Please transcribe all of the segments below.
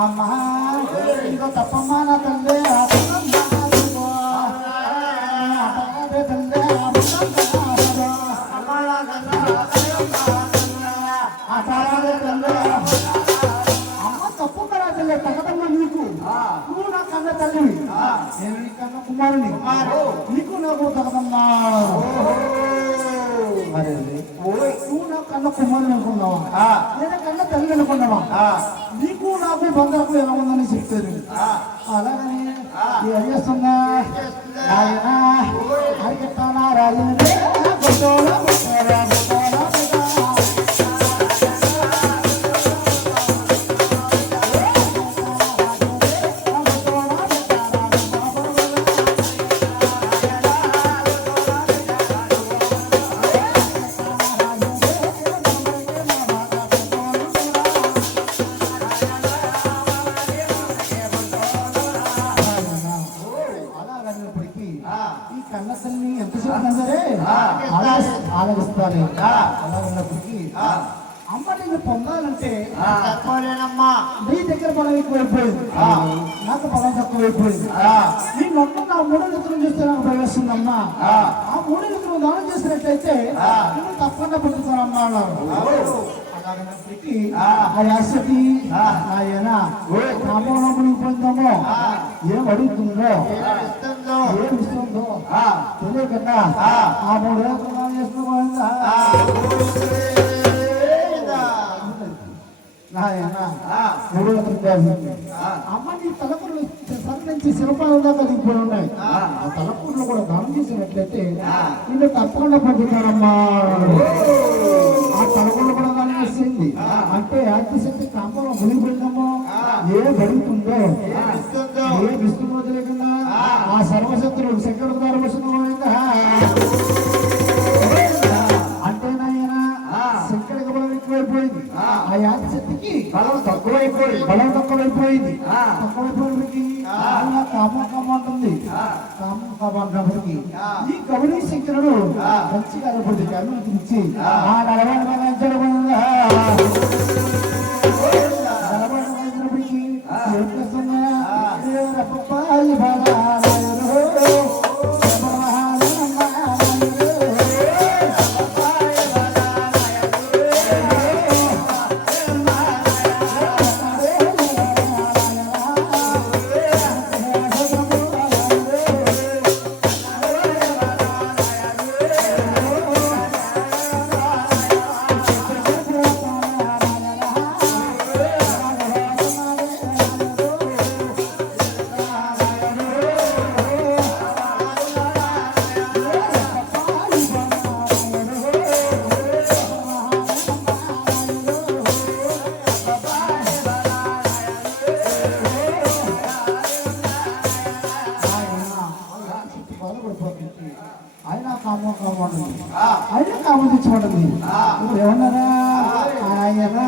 అమ్మా ఇంకో తప్పమ్మా నా తండ్రి అమ్మ తప్పు కదా తల్లి తగదమ్మ నీకు నువ్వు నా కన్న తల్లివి నేను నీ కన్న కుమారుని నీకు నాకు తగదమ్మా మరి నువ్వు నా కన్న కుమారుని అనుకున్నావా నేను కన్న తల్లి అనుకున్నావా నీకు నాకు బంధువులకు ఎలా ఉందని చెప్తారు అలాగని ఏం చేస్తున్నా ఆయన అరికెత్తానా రాజు ఆలోచిస్తాను అలా ఉన్నప్పటికీ అమ్మ నిన్ను పొందాలంటే నీ దగ్గర బలం ఎక్కువైపోయింది నాకు బలం తక్కువైపోయింది నీ నొట్టు నా మూడు నిధులు చూస్తే నాకు ప్రవేశిస్తుందమ్మా ఆ మూడు నిధులు దానం చేసినట్లయితే నువ్వు తప్పకుండా పొందుతానమ్మా అన్నారు అలాగన్నప్పటికీ ఆ యాసకి ఆయన నామోనముని పొందామో ఏం అడుగుతుందో ఏం ఇస్తుందో తెలియకుండా ఆ మూడు చేసుకోవాలా అమ్మ నీ తలపులు సరి నుంచి శిల్పాల దాకా దిగిపోయి ఉన్నాయి ఆ తలపుల్లో కూడా దానం చేసినట్లయితే నిన్ను తప్పకుండా పొందుతానమ్మా ఆ తలపుల్లో కూడా దానం చేసింది అంటే ఆత్మశక్తి కాంపంలో మునిగిపోయిందమ్మో ఏ జరుగుతుందో ఏ విష్ణుమో తెలియకుండా ఆ సర్వశక్తులు శంకర ద్వారా ఆ యాదశక్తికి బలం తక్కువైపోయింది కామం అంటుంది కాబట్టి ఈ గౌరీ శంకరుడు మంచిగా అనుభూతికి అనుమతించి ఆ నలభైనప్పటికీ ఏం చేస్తున్నా ఆయన కామదించబడింది ఇప్పుడు ఏమన్నారా ఆయన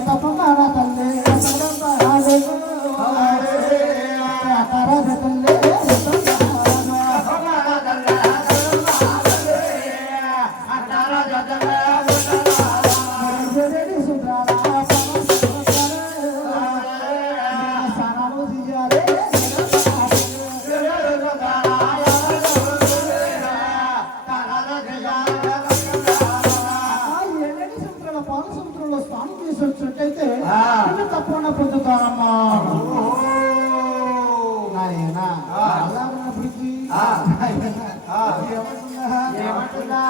తప్పమ్మా తల్లి తల్లి తప్పకుండా పొందుతానమ్మా నాయన అలాగన్నప్పటికీ ఏమంటున్నా